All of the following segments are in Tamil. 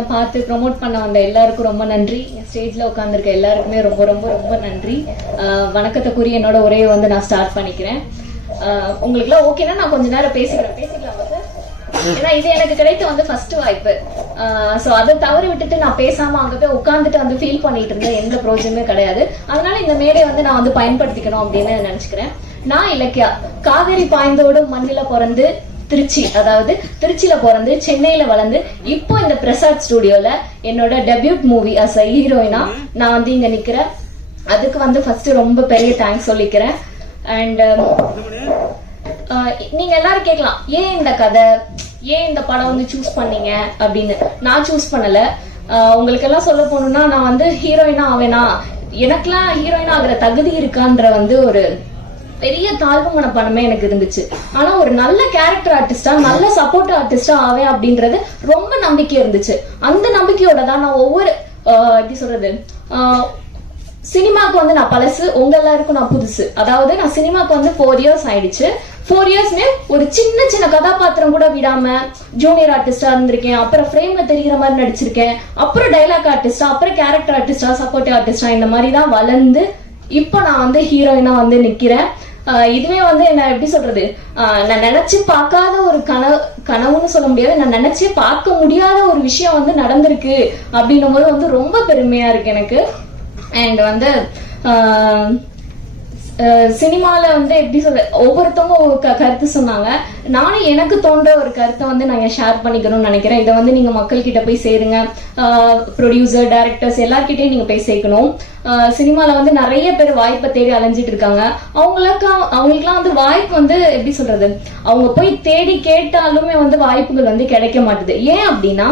என்னை பார்த்து ப்ரொமோட் பண்ண வந்த எல்லாருக்கும் ரொம்ப நன்றி. ஸ்டேஜில் உட்காந்துருக்க எல்லாருக்குமே ரொம்ப ரொம்ப ரொம்ப நன்றி. வணக்கத்துக்குரிய என்னோட உரையை வந்து நான் ஸ்டார்ட் பண்ணிக்கிறேன். உங்களுக்குலாம் ஓகேனா நான் கொஞ்ச நேரம் பேசிக்கலாமா சார்? ஏன்னா இது எனக்கு கிடைத்த வந்து ஃபர்ஸ்ட் வாய்ப்பு. ஸோ அதை தவறி விட்டுட்டு நான் பேசாம அங்கே போய் உட்காந்துட்டு வந்து ஃபீல் பண்ணிட்டு இருந்தேன். எந்த ப்ரோஜனமே கிடையாது. அதனால இந்த மேடையை வந்து நான் வந்து பயன்படுத்திக்கணும் அப்படின்னு நினைச்சுக்கிறேன். நான் இலக்கியா காவேரி பாய்ந்தோடு மண்ணில பிறந்து திருச்சி, அதாவது திருச்சியில பிறந்து சென்னையில வளர்ந்து இப்போ இந்த பிரசாத் ஸ்டுடியோல என்னோட டெபியூட் மூவி அஸ் அ ஹீரோயினா நான் வந்து இங்க நிக்கிறேன். அதுக்கு வந்து ஃபர்ஸ்ட் ரொம்ப பெரிய தேங்க்ஸ் சொல்லிக்கிறேன். அண்ட் நீங்க எல்லாரும் கேட்கலாம், ஏன் இந்த கதை, ஏன் இந்த படம் வந்து சூஸ் பண்ணீங்க அப்படின்னு. நான் சூஸ் பண்ணல. உங்களுக்கு எல்லாம் சொல்ல போனோம்னா, நான் வந்து ஹீரோயினா ஆவேனா, எனக்கெல்லாம் ஹீரோயினா ஆகிற தகுதி இருக்கான்ற வந்து ஒரு பெரிய தாழ்வு மனப்பான்மை எனக்கு இருந்துச்சு. ஆனா ஒரு நல்ல கேரக்டர் ஆர்டிஸ்டா, நல்ல சப்போர்ட் ஆர்டிஸ்டா ஆவேன் அப்படின்றது ரொம்ப நம்பிக்கை இருந்துச்சு. அந்த நம்பிக்கையோட தான் நான் ஒவ்வொரு எப்படி சொல்றது, சினிமாக்கு வந்து நான் பழசு, உங்க எல்லாருக்கும் நான் புதுசு. அதாவது நான் சினிமாக்கு வந்து 4 years ஆயிடுச்சு. 4 yearsமே ஒரு சின்ன சின்ன கதாபாத்திரம் கூட விடாம ஜூனியர் ஆர்டிஸ்டா இருந்திருக்கேன். அப்புறம் ஃப்ரேம்ல தெரிகிற மாதிரி நடிச்சிருக்கேன். அப்புறம் டைலாக் ஆர்டிஸ்டா, அப்புறம் கேரக்டர் ஆர்டிஸ்டா, சப்போர்ட்டிவ் ஆர்டிஸ்டா, இந்த மாதிரி தான் வளர்ந்து இப்போ நான் வந்து ஹீரோயினா வந்து நிக்கிறேன். இதுவே வந்து என்ன எப்படி சொல்றது, நான் நினைச்சு பார்க்காத ஒரு கனவுன்னு சொல்ல முடியாது, நான் நினைச்சே பார்க்க முடியாத ஒரு விஷயம் வந்து நடந்திருக்கு அப்படின்னும் போது வந்து ரொம்ப பெருமையா இருக்கு எனக்கு. அண்ட் வந்து சினிமால வந்து எப்படி சொல்ற, ஒவ்வொருத்தவங்க ஒவ்வொரு கருத்து சொன்னாங்க. நானும் எனக்கு தோன்ற ஒரு கருத்தை வந்து நாங்க ஷேர் பண்ணிக்கணும்னு நினைக்கிறேன். இதை வந்து நீங்க மக்கள் கிட்ட போய் சேருங்க. ப்ரொடியூசர், டைரக்டர்ஸ் எல்லார்கிட்டையும் நீங்க போய் சேர்க்கணும். சினிமால வந்து நிறைய பேர் வாய்ப்பை தேடி அலைஞ்சிட்டு இருக்காங்க. அவங்களுக்குலாம் வந்து வாய்ப்பு வந்து எப்படி சொல்றது, அவங்க போய் தேடி கேட்டாலுமே வந்து வாய்ப்புகள் வந்து கிடைக்க மாட்டுது. ஏன் அப்படின்னா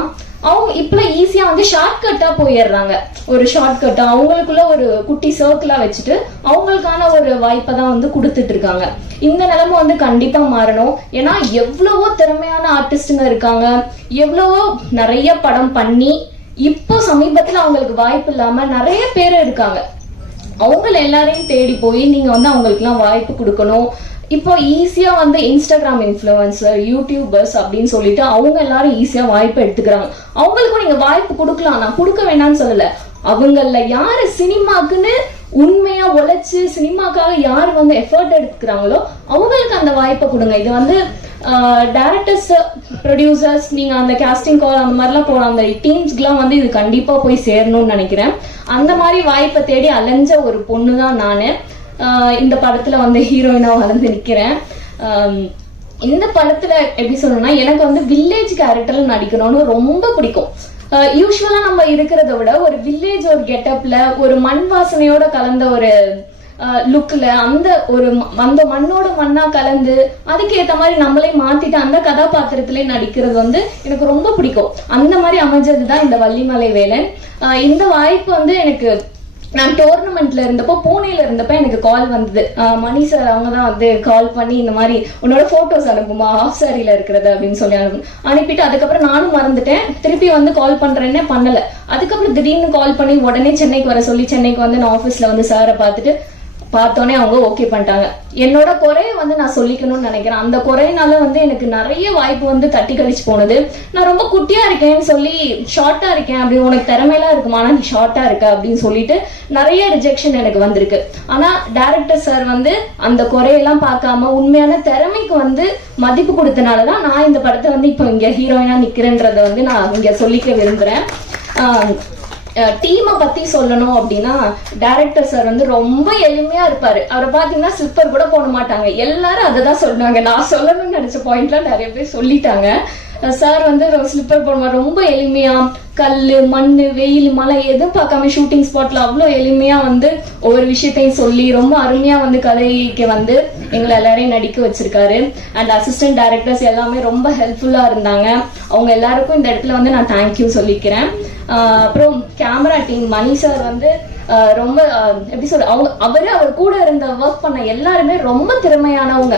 அவங்க இப்ப ஈஸியா வந்து ஷார்ட்கட்டா போயிடுறாங்க. ஒரு ஷார்ட்கட்டா அவங்களுக்குள்ள ஒரு குட்டி சர்க்கிளா வச்சுட்டு அவங்களுக்கான ஒரு வாய்ப்பை தான் வந்து கொடுத்துட்டு இருக்காங்க. இந்த நிலைமை வந்து கண்டிப்பா மாறணும். ஏன்னா எவ்வளவோ திறமையான ஆர்டிஸ்டுங்க இருக்காங்க, எவ்வளவோ நிறைய படம் பண்ணி இப்போ சமீபத்துல அவங்களுக்கு வாய்ப்பு இல்லாம நிறைய பேர் இருக்காங்க. அவங்கள எல்லாரையும் தேடி போய் நீங்க வந்து அவங்களுக்கு எல்லாம் வாய்ப்பு கொடுக்கணும். இப்போ ஈஸியா வந்து இன்ஸ்டாகிராம் இன்ஃப்ளூயன்சர், யூடியூபர்ஸ் அப்படின்னு சொல்லிட்டு அவங்க எல்லாரும் ஈஸியா வாய்ப்பு எடுத்துக்கிறாங்க. அவங்களுக்கும் நீங்க வாய்ப்பு கொடுக்கலாம், நான் கொடுக்க வேணாம்னு சொல்லல. அவங்கள யாரு சினிமாக்குன்னு உண்மையா உழைச்சு சினிமாக்காக யார் வந்து எஃபர்ட் எடுத்துக்கிறாங்களோ அவங்களுக்கு அந்த வாய்ப்பை கொடுங்க. இது வந்து டைரக்டர்ஸ், ப்ரொடியூசர்ஸ், நீங்க அந்த காஸ்டிங் கால் அந்த மாதிரிலாம் போன அந்த டீம்ஸ்க்குலாம் வந்து இது கண்டிப்பா போய் சேரணும்னு நினைக்கிறேன். அந்த மாதிரி வாய்ப்பை தேடி அலைஞ்ச ஒரு பொண்ணு தான் நானு. இந்த படத்துல வந்து ஹீரோயினா வளர்ந்து நிக்கிறேன். இந்த படத்துல எப்படி சொல்லணும்னா, எனக்கு வந்து வில்லேஜ் கேரக்டர்ல நடிக்கணும்னு ரொம்ப பிடிக்கும். யூஸ்வலா நம்ம இருக்கிறத விட ஒரு வில்லேஜ் ஒரு கெட்டப்ல ஒரு மண் வாசனையோட கலந்த ஒரு லுக்ல அந்த மண்ணோட மண்ணா கலந்து அதுக்கேற்ற மாதிரி நம்மளே மாத்திட்டு அந்த கதாபாத்திரத்திலே நடிக்கிறது வந்து எனக்கு ரொம்ப பிடிக்கும். அந்த மாதிரி அமைஞ்சதுதான் இந்த வள்ளிமலை வேலன். இந்த வாய்ப்பு வந்து எனக்கு நான் டோர்னமெண்ட்ல இருந்தப்போ, பூனேல இருந்தப்ப எனக்கு கால் வந்தது. மணி சார் அவங்க தான் வந்து கால் பண்ணி இந்த மாதிரி உன்னோட போட்டோஸ் அனுப்புமா ஹாஃப் சாரியில இருக்கிறது அப்படின்னு சொல்லி அனுப்பிட்டு, அதுக்கப்புறம் நானும் மறந்துட்டேன். திருப்பி வந்து கால் பண்றேன்னே பண்ணல. அதுக்கப்புறம் திடீர்னு கால் பண்ணி உடனே சென்னைக்கு வர சொல்லி சென்னைக்கு வந்து நான் ஆஃபீஸ்ல வந்து சாரை பார்த்தோன்னே அவங்க ஓகே பண்ணிட்டாங்க. என்னோட குறைய வந்து நான் சொல்லிக்கணும்னு நினைக்கிறேன். அந்த குறையினால வந்து எனக்கு நிறைய வாய்ப்பு வந்து தட்டி கழிச்சு போனது. நான் ரொம்ப குட்டியா இருக்கேன்னு சொல்லி, ஷார்ட்டா இருக்கேன் அப்படி, உனக்கு திறமையெல்லாம் இருக்குமானா நீ ஷார்ட்டா இருக்க அப்படின்னு சொல்லிட்டு நிறைய ரிஜெக்ஷன் எனக்கு வந்திருக்கு. ஆனா டைரக்டர் சார் வந்து அந்த குறையெல்லாம் பார்க்காம உண்மையான திறமைக்கு வந்து மதிப்பு கொடுத்தனாலதான் நான் இந்த படத்தை வந்து இப்போ இங்க ஹீரோயினா நிக்கிறேன்றத வந்து நான் இங்க சொல்லிக்க விரும்புறேன். டீமை பத்தி சொல்லணும் அப்படின்னா, டைரக்டர் சார் வந்து ரொம்ப எளிமையா இருப்பாரு. அவரை பாத்தீங்கன்னா ஸ்லிப்பர் கூட போட மாட்டாங்க. எல்லாரும் அதை தான் சொன்னாங்க. நான் சொல்லணும்னு நினைச்ச பாயிண்ட்லாம் நிறைய பேர் சொல்லிட்டாங்க. சார் வந்து ஸ்லிப்பர் போடுவார். ரொம்ப எளிமையா கல்லு, மண்ணு, வெயில், மழை எதுவும் பார்க்காம ஷூட்டிங் ஸ்பாட்ல அவ்வளோ எளிமையா வந்து ஒவ்வொரு விஷயத்தையும் சொல்லி ரொம்ப அருமையா வந்து கதைக்கு வந்து எங்களை எல்லாரையும் நடிக்க வச்சிருக்காரு. அண்ட் அசிஸ்டன்ட் டைரக்டர்ஸ் எல்லாமே ரொம்ப ஹெல்ப்ஃபுல்லா இருந்தாங்க. அவங்க எல்லாருக்கும் இந்த இடத்துல வந்து நான் தேங்க்யூ சொல்லிக்கிறேன். அப்புறம் கேமரா டீம், மணி சார் வந்து ரொம்ப எப்படி சொல்ற, அவர் கூட இருந்த ஒர்க் பண்ண எல்லாருமே ரொம்ப திறமையானவங்க.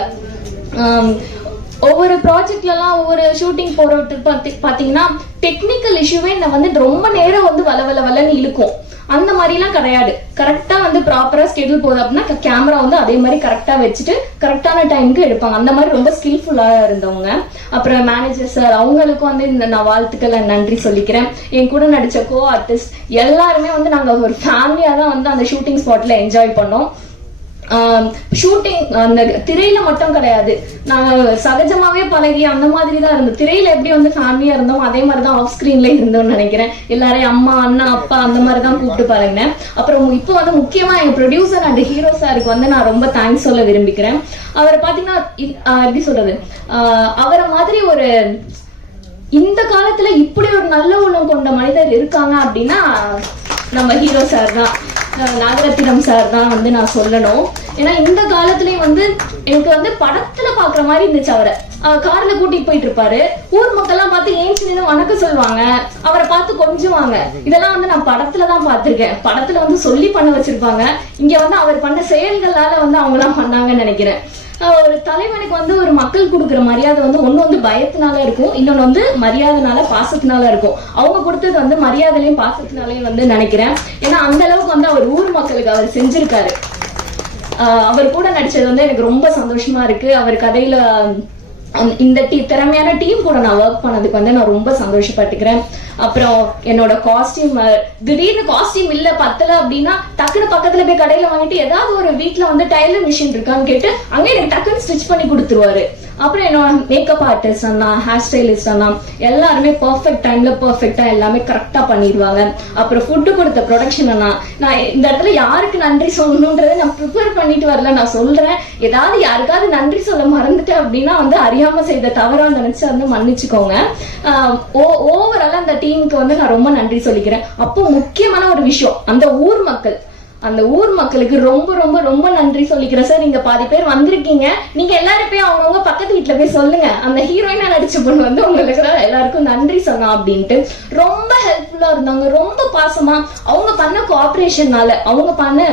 ஒவ்வொரு ப்ராஜெக்ட்லாம் ஒவ்வொரு ஷூட்டிங் போறதுக்கு பாத்தீங்கன்னா டெக்னிக்கல் இஷ்யூவே நான் வந்து ரொம்ப நேரம் வந்து வளன்னு இழுக்கும். அந்த மாதிரிலாம் கிடையாது. கரெக்டா வந்து ப்ராப்பரா ஸ்கெடியூல் போகுது அப்படின்னா கேமரா வந்து அதே மாதிரி கரெக்டா வச்சுட்டு கரெக்டான டைமுக்கு எடுப்பாங்க. அந்த மாதிரி ரொம்ப ஸ்கில்ஃபுல்லா இருந்தவங்க. அப்புறம் மேனேஜர் சார் அவங்களுக்கும் வந்து இந்த நான் வாழ்த்துக்கள் நன்றி சொல்லிக்கிறேன். என் கூட நடிச்ச கோ ஆர்டிஸ்ட் எல்லாருமே வந்து நாங்க ஒரு ஃபேமிலியா தான் வந்து அந்த ஷூட்டிங் ஸ்பாட்ல என்ஜாய் பண்ணோம். ஷூட்டிங் அந்த திரையில மட்டும் கிடையாது, நாங்க சகஜமாவே பழகி அந்த மாதிரி தான் இருந்தோம். திரையில எப்படி வந்து ஃபேமிலியா இருந்தோம் அதே மாதிரிதான் ஆஃப் ஸ்கிரீன்ல இருந்தோம்னு நினைக்கிறேன். எல்லாரையும் அம்மா அண்ணா அப்பா அந்த மாதிரிதான் கூப்பிட்டு பழகினேன். அப்புறம் இப்போ வந்து முக்கியமா எங்க ப்ரொடியூசர் அண்ட் ஹீரோ சாருக்கு வந்து நான் ரொம்ப தேங்க்ஸ் சொல்ல விரும்பிக்கிறேன். அவரை பாத்தீங்கன்னா எப்படி சொல்றது, அவரை மாதிரி ஒரு இந்த காலத்துல இப்படி ஒரு நல்ல உள்ளம் கொண்ட மனிதர் இருக்காங்க அப்படின்னா நம்ம ஹீரோ சார் தான், நாகரத்தினம் சார் தான் வந்து நான் சொல்லணும். ஏன்னா இந்த காலத்துலயும் வந்து எனக்கு வந்து படத்துல பாக்குற மாதிரி இருந்துச்சு. அவரை கார்ல கூட்டிட்டு போயிட்டு இருப்பாரு, ஊர் மக்கள் எல்லாம் பார்த்து ஏஞ்சி நின்று வணக்கம் சொல்லுவாங்க, அவரை பார்த்து கொஞ்சுவாங்க. இதெல்லாம் வந்து நான் படத்துலதான் பாத்திருக்கேன். படத்துல வந்து சொல்லி பண்ண வச்சிருப்பாங்க, இங்க வந்து அவர் பண்ண செயல்களால வந்து அவங்க எல்லாம் பண்ணாங்கன்னு நினைக்கிறேன். ஒரு தலைவனுக்கு வந்து ஒரு மக்கள் கொடுக்குற மரியாதை வந்து ஒண்ணு வந்து பயத்தினால இருக்கும், இன்னொன்னு வந்து மரியாதைனால பாசத்தினால இருக்கும். அவங்க கொடுத்தது வந்து மரியாதையிலையும் பாசத்தினாலையும் வந்து நினைக்கிறேன். ஏன்னா அந்த அளவுக்கு வந்து அவர் ஊர் மக்களுக்கு அவர் செஞ்சிருக்காரு. அவர் கூட நடிச்சது வந்து எனக்கு ரொம்ப சந்தோஷமா இருக்கு. அவர் கதையில இந்த திறமையான டீம் கூட நான் ஒர்க் பண்ணதுக்கு வந்து நான் ரொம்ப சந்தோஷப்பட்டுக்கிறேன். அப்புறம் என்னோட காஸ்டியூம், திடீர்னு காஸ்டியூம் இல்ல பத்தல அப்படின்னா டக்குன்னு பக்கத்துல போய் கடையில வாங்கிட்டு ஏதாவது ஒரு வீட்டுல வந்து டைலர் மிஷின் இருக்கான்னு கேட்டு அங்க எனக்கு டக்குன்னு ஸ்டிச் பண்ணி கொடுத்துருவாரு. அப்புறம் என்னோட மேக்கப் ஆர்டிஸ்ட் அண்ணா, ஹேர் ஸ்டைலிஸ்ட் அண்ணா எல்லாருமே பெர்ஃபெக்ட் டைம்ல பெர்ஃபெக்டா எல்லாமே கரெக்டா பண்ணிடுவாங்க. அப்புறம் ஃபுட்டு கொடுத்த ப்ரொடக்ஷன் அண்ணா, நான் இந்த இடத்துல யாருக்கு நன்றி சொல்லணும்ன்றதை நான் ப்ரிப்பேர் பண்ணிட்டு வரல, நான் சொல்றேன். ஏதாவது யாருக்காவது நன்றி சொல்ல மறந்துட்டேன் அப்படின்னா வந்து அறியாம செய்த தவறா நினைச்சு வந்து மன்னிச்சுக்கோங்க. ஓவராலா அந்த டீமுக்கு வந்து நான் ரொம்ப நன்றி சொல்லிக்கிறேன். அப்போ முக்கியமான ஒரு விஷயம், அந்த ஊர் மக்களுக்கு ரொம்ப ரொம்ப ரொம்ப நன்றி சொல்லிக்கிறேன் சார். நீங்க பாதி பேர் வந்திருக்கீங்க, நீங்க எல்லாரும் போய் அவங்கவுங்க பக்கத்து வீட்டுல போய் சொல்லுங்க, அந்த ஹீரோயினா நடிச்ச பொண்ணு வந்து உங்களுக்கு எல்லாருக்கும் நன்றி சொன்னா அப்படின்ட்டு. ரொம்ப ஹெல்ப்ஃபுல்லா இருந்தாங்க, ரொம்ப பாசமா. அவங்க பண்ண கோஆபரேஷன்னால, அவங்க பண்ண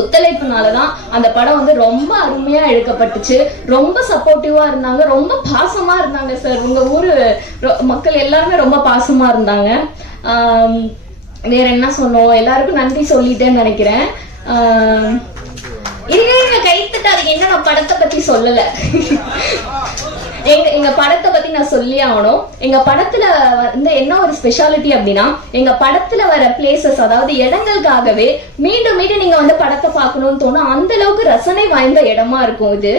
ஒத்துழைப்புனாலதான் அந்த படம் வந்து ரொம்ப அருமையா எடுக்கப்பட்டுச்சு. ரொம்ப சப்போர்ட்டிவா இருந்தாங்க, ரொம்ப பாசமா இருந்தாங்க சார். உங்க ஊரு மக்கள் எல்லாருமே ரொம்ப பாசமா இருந்தாங்க. வேற என்ன சொன்னோம், எல்லாருக்கும் நன்றி சொல்லிட்டேன்னு நினைக்கிறேன். கைத்துட்டு அதுக்கு என்ன, நான் படத்தை பத்தி சொல்லல. எங்க படத்தை பத்தி நான் சொல்லி ஆகணும். எங்க படத்துல வந்து என்ன ஒரு ஸ்பெஷாலிட்டி அப்படின்னா, எங்க படத்துல வர பிளேசஸ், அதாவது இடங்களுக்காகவே மீண்டும் மீண்டும் நீங்க வந்து படத்தை பார்க்கணும்னு தோணும். அந்த அளவுக்கு ரசனை வாய்ந்த இடமா இருக்கும் இது.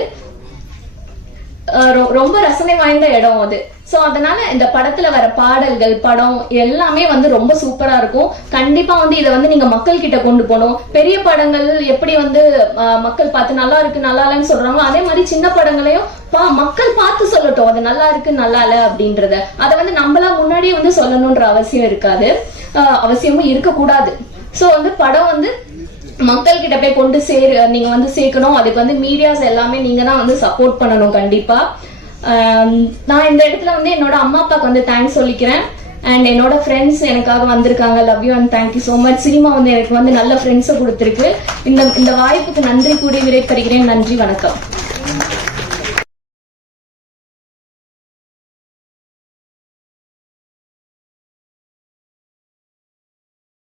ரொம்ப ரசனை வாய்ந்த இடம் அது. சோ அதனால இந்த படத்துல வர பாடல்கள், படம் எல்லாமே வந்து ரொம்ப சூப்பரா இருக்கும். கண்டிப்பா வந்து இதை வந்து நீங்க மக்கள் கிட்ட கொண்டு போகணும். பெரிய படங்கள் எப்படி வந்து மக்கள் பார்த்து நல்லா இருக்கு நல்லா இல்லைன்னு சொல்றாங்க, அதே மாதிரி சின்ன படங்களையும் மக்கள் பார்த்து சொல்லட்டும் அது நல்லா இருக்கு நல்லா இல்ல அப்படின்றத. அதை வந்து நம்மளா முன்னாடியே வந்து சொல்லணும்ன்ற அவசியம் இருக்காது, அவசியமும் இருக்கக்கூடாது. சோ வந்து படம் வந்து மக்கள் கிட்ட போய் கொண்டு நீங்க வந்து சேர்க்கணும். அதுக்கு வந்து மீடியாஸ் எல்லாமே நீங்க தான் வந்து சப்போர்ட் பண்ணணும் கண்டிப்பா. நான் இந்த இடத்துல வந்து என்னோட அம்மா அப்பாவுக்கு வந்து தேங்க்ஸ் சொல்லிக்கிறேன். அண்ட் என்னோட ஃப்ரெண்ட்ஸ் எனக்காக வந்திருக்காங்க. Love you and thank you so much. Cinema வந்து எனக்கு வந்து நல்ல ஃப்ரெண்ட்ஸை கொடுத்துருக்கு. இந்த வாய்ப்புக்கு நன்றி கூடி விடைபெறுகிறேன். நன்றி, வணக்கம்.